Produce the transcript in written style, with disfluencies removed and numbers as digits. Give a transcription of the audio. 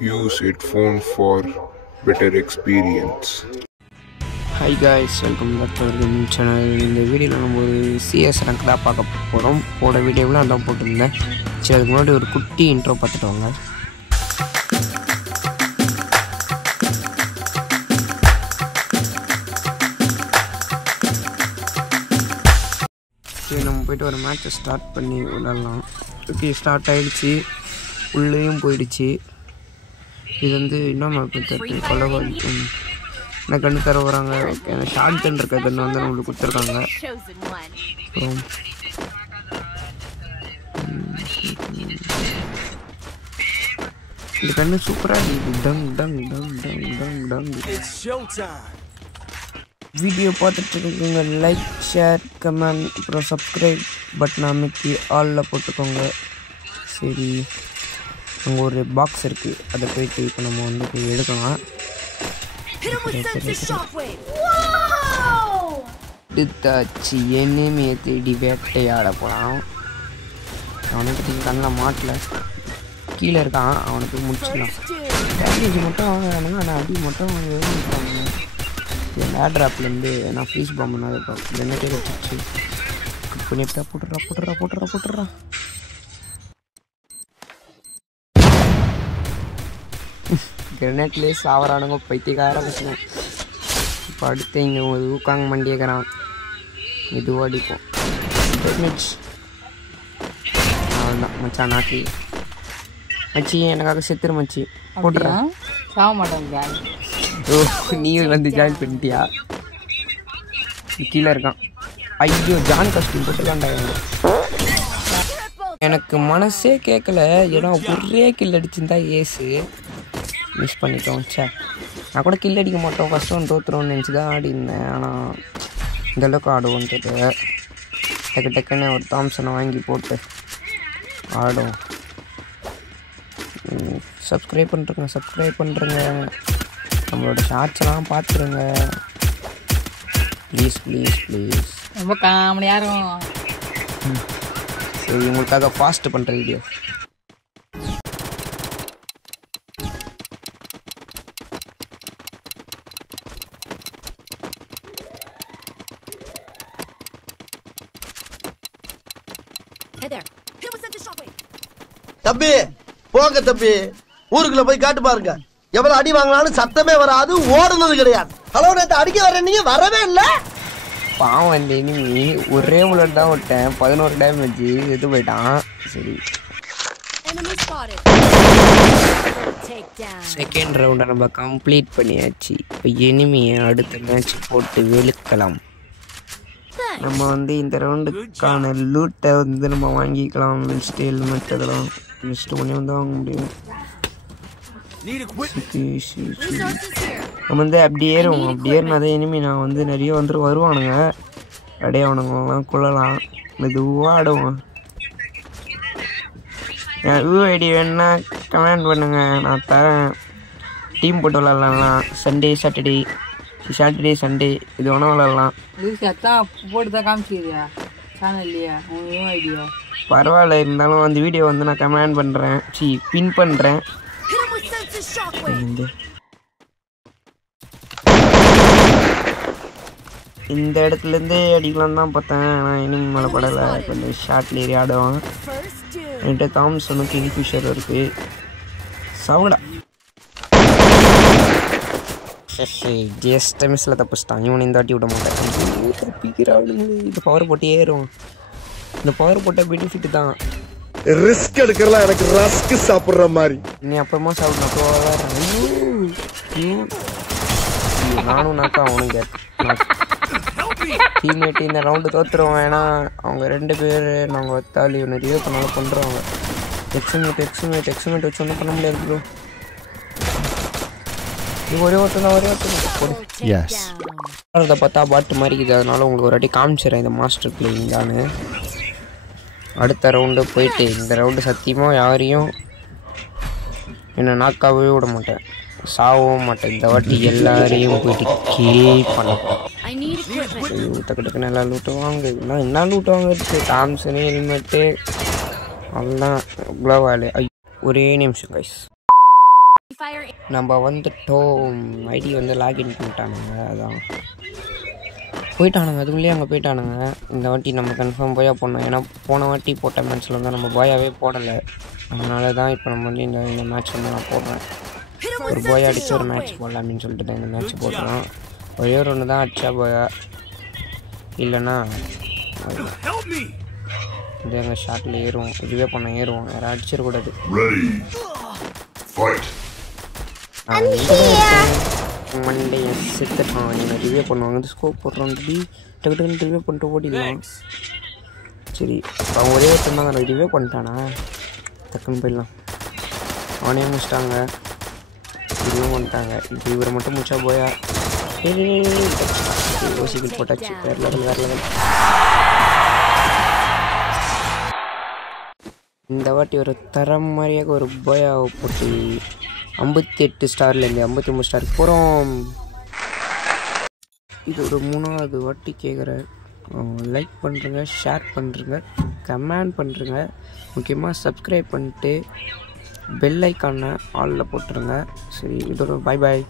Use headphone for better experience. Hi guys, welcome back to our gaming channel. இந்த வீடியோவில் நம்ம ஒரு CS rank தான் பார்க்க போகிறோம். போன வீடியோவில் அதான் போட்டிருந்தேன். சரி, அதுக்கு முன்னாடி ஒரு குட்டி இன்ட்ரோ பார்த்துட்டு வாங்க. சரி, நம்ம போய்ட்டு ஒரு மேட்சை ஸ்டார்ட் பண்ணி விளாட்லாம். ஓகே, ஸ்டார்ட் ஆகிடுச்சு, உள்ளேயும் போயிடுச்சு. இது வந்து இன்னும் கொலவாளிக்கும் என்ன கண்ணு தர வராங்க. ஷார்ட் கன் இருக்க கண்ணு வந்து நம்மளுக்கு கொடுத்துருக்காங்க. அப்புறம் இந்த கண்ணு சூப்பராக இருக்குது. Tongue tongue tongue tongue tongue tongue. Video பார்த்துட்டு இருக்கவங்க லைக், ஷேர், கமெண்ட், அப்புறம் சப்ஸ்கிரைப் பட்டன் அமைக்கி ஆலில் போட்டுக்கோங்க. சரி, அங்கே ஒரு பாக்ஸ் இருக்குது, அதை போயிட்டு இப்போ நம்ம வந்து போய் எடுக்கலாம். எடுத்தாச்சு, எனிமையை தேடி வேட்டையாட போகலாம். அவனுக்கு கண்ணில் மாட்டல, கீழே இருக்கான், அவனுக்கு முடிச்சிடலாம். டேமேஜ் மட்டும் வாங்குறானுங்க, ஆனால் அடி மட்டும் ஏர் ட்ராப்லேருந்து நான் ஃப்ரீஸ் பாம்பு நான் இருப்பேன். கிரனேட்டே வச்சு கட் பண்ணிவிட்டா போட்டுடுறா. கிரனேட்லேயே சாவறானுங்க, பைத்தியக்கார பசங்க. இப்போ அடுத்து இங்கே ஒரு ஊக்காங்க மண்டியக்கிறான், மெதுவாக அடிப்போம். அவ்வளோதான் மச்சான், நாட்டி மச்சி எனக்காக செத்துரு மச்சி, போட்டுறான். சாக மாட்டேன். ஓ, நீ வந்து ஜாயின் பண்ணிட்டியா? கீழே இருக்கான். ஐயோ, ஜான் காஸ்டியூம் போட்டுலாண்டா. எனக்கு மனசே கேட்கல, ஏன்னா ஒரே கில் அடிச்சிருந்தா ஏசு மிஸ் பண்ணிட்டோம். சே, நான் கூட கில் அடிக்க மாட்டோம், ஃபஸ்ட்டு ஒன்று தோற்றுறோன்னு நினச்சி தான் ஆடிருந்தேன். ஆனால் இந்தளவுக்கு ஆடுவோன்ட்டு டக்குன்னு ஒரு தாம்சனை வாங்கி போட்டு ஆடும். சப்ஸ்கிரைப் பண்ணுறேங்க, நம்மளோட ஷார்ட்ஸ்லாம் பார்த்துருங்க ப்ளீஸ். ரொம்ப காமெடியாக இருக்கும். சரி, உங்களுக்காக ஃபாஸ்ட் பண்ணுற வீடியோ. தம்பி போங்க தம்பி, ஊருக்குள்ள போய் காட்டு பாருங்க. எவ்வளவு அடி வாங்கினாலும் சத்தமே வராது, ஓடுனது கிடையாது. ஹலோ, நேற்று அடிக்க வர நீங்க வரவே இல்லை. பாவம், அந்த இனிமே ஒரே முள்ளட் தான் விட்டேன், 11 டேமேஜ் எது போயிட்டான். சரி, செகண்ட் ரவுண்டை நம்ம கம்ப்ளீட் பண்ணியாச்சு. இப்போ இனிமையை அடுத்த மேட்ச் போட்டு வெளுக்கலாம். நம்ம வந்து இந்த ரவுண்டுக்கான லூட்டை வந்து நம்ம வாங்கிக்கலாம். வெஸ்ட்டு ஹெல்மெட் அதெல்லாம் வெஸ்ட்டு ஒன்றே வந்து வாங்க முடியும். நம்ம வந்து அப்படி ஏறுவோம், அப்படி ஏறினாதே இனிமே நான் வந்து நிறைய வருவானுங்க, அப்படியே அவனுங்கலாம் கொள்ளலாம். மெதுவாக ஆடுவோம். யூ ஐடி வேணுன்னா கமெண்ட் பண்ணுங்க, நான் தரேன். டீம் போட்டு விளாட்லாம். சாட்டர்டே சண்டே இது வேணா விளாட்லாம். போட்டு தான் காமிச்சிக்கிறியா சேனல் இல்லையா உன் ஐடியா? பரவாயில்ல, இருந்தாலும் அந்த வீடியோ வந்து நான் கமெண்ட் பண்ணுறேன், பின் பண்ணுறேன். இந்த இடத்துலேருந்து அடிக்கலாம் தான் பார்த்தேன், ஆனால் இனிமே மேலே படலை. கொஞ்சம் ஷார்ட்ல ஏறி ஆடுவான். என்கிட்ட தாம்சனும் கிங்ஃபிஷர் இருக்குது. சவுடா ஜஸ்ட் மிஸ்ஸில் தப்பிச்சிட்டான். இவனை இந்த வாட்டி விட மாட்டேன். தப்பிக்கிறாளுங்க. இந்த பவர் போட்டு ஏறும். இந்த பவர் போட்டால் பெனிஃபிட் தான். ரிஸ்க் எடுக்கலாம், எனக்கு ரஸ்க் சாப்பிடுற மாதிரி. நீ அப்புறமா சாப்பிடணும். நானும் நாக்கா அவனுங்க டீம்மேட் இந்த ரவுண்டு தோற்றுருவோம். ஏன்னா அவங்க 2 பேர் நாங்கள் ஒத்தாலி நிறைய பண்ணாலும் பண்ணுறவங்க. எக்ஸிமேட் வச்சு ஒன்றும் பண்ண முடியாது ப்ரோ. ஒரே ஒருத்தர் அதை பார்த்தா பாட்டு மாதிரிக்குது, அதனால உங்களுக்கு ஒரு வாட்டி காமிச்சிடறேன் இந்த மாஸ்டர் பிளேயிங்கானு. அடுத்த ரவுண்டு போயிட்டு, இந்த ரவுண்டு சத்தியமாக யாரையும் என்னை நாக்காவே விட மாட்டேன், சாகவும் மாட்டேன். இந்த வாட்டி எல்லாரையும் போயிட்டு கில் பண்ணப்போம். டக்குன்னு எல்லாம் லூட்டு வாங்க. என்ன லூட்டு வாங்குறது? தாம்சனு, ஹெல்மெட்டு, அதெல்லாம் இவ்வளோ வேலை. ஒரே நிமிஷம் கைஸ். நம்ம வந்துட்டோம். ஐடி வந்து லாகின் பண்ணிட்டானுங்க. அதான் போயிட்டானுங்க. அதுக்குள்ளேயே அங்கே போயிட்டானுங்க. இந்த வாட்டி நம்ம கன்ஃபார்ம் போயா போடணும். ஏன்னா போன வாட்டி போட்ட மேட்ச்சில் வந்து நம்ம போயாவே போடலை. அதனால தான் இப்போ நம்ம வந்து இந்த மேட்ச் வந்து நான் போடுறேன். ஒரு போயா அடித்து ஒரு மேட்ச் போடலாம் அப்படின்னு சொல்லிட்டு தான் இந்த மேட்ச் போடுறோம். ஒரே ஒரு ஒன்று தான் அடிச்சா போயா, இல்லைன்னா இது எங்கள் ஷாட்டில் ஏறுவோம். இதுவே பண்ண ஏறுவோம். யாரும் அடிச்சிடக்கூடாது. மண்டையை செத்துட்டான். நீங்கள் ரிவ்யூ பண்ணுவாங்க. வந்து ஸ்கோப் போடுறோம். டக்கு ரிவ்யூ பண்ணிட்டு ஓடிடலாம். சரி, அவன் ஒரே ஒருத்தன் தான் ரிவ்யூ பண்ணிட்டானா, டக்குன்னு போயிடலாம். அவனே முடிச்சிட்டாங்க, இதுவும் பண்ணிட்டாங்க. இப்போ இவரை மட்டும் முடிச்சா போயா ஓசிபிள் போட்டாச்சு. வேறு லெவல். இந்த வாட்டி ஒரு தரம் மாதிரியாக ஒரு போயாவை போட்டு 58 ஸ்டார்லேருந்து 59 ஸ்டாருக்கு போகிறோம். இது ஒரு 3வது வாட்டி கேட்குறேன். லைக் பண்ணுறங்க, ஷேர் பண்ணுறங்க, கமெண்ட் பண்ணுறங்க, முக்கியமாக சப்ஸ்கிரைப் பண்ணிட்டு பெல் ஐக்கானை ஆலில் போட்டுருங்க. சரி, இதோட பாய்.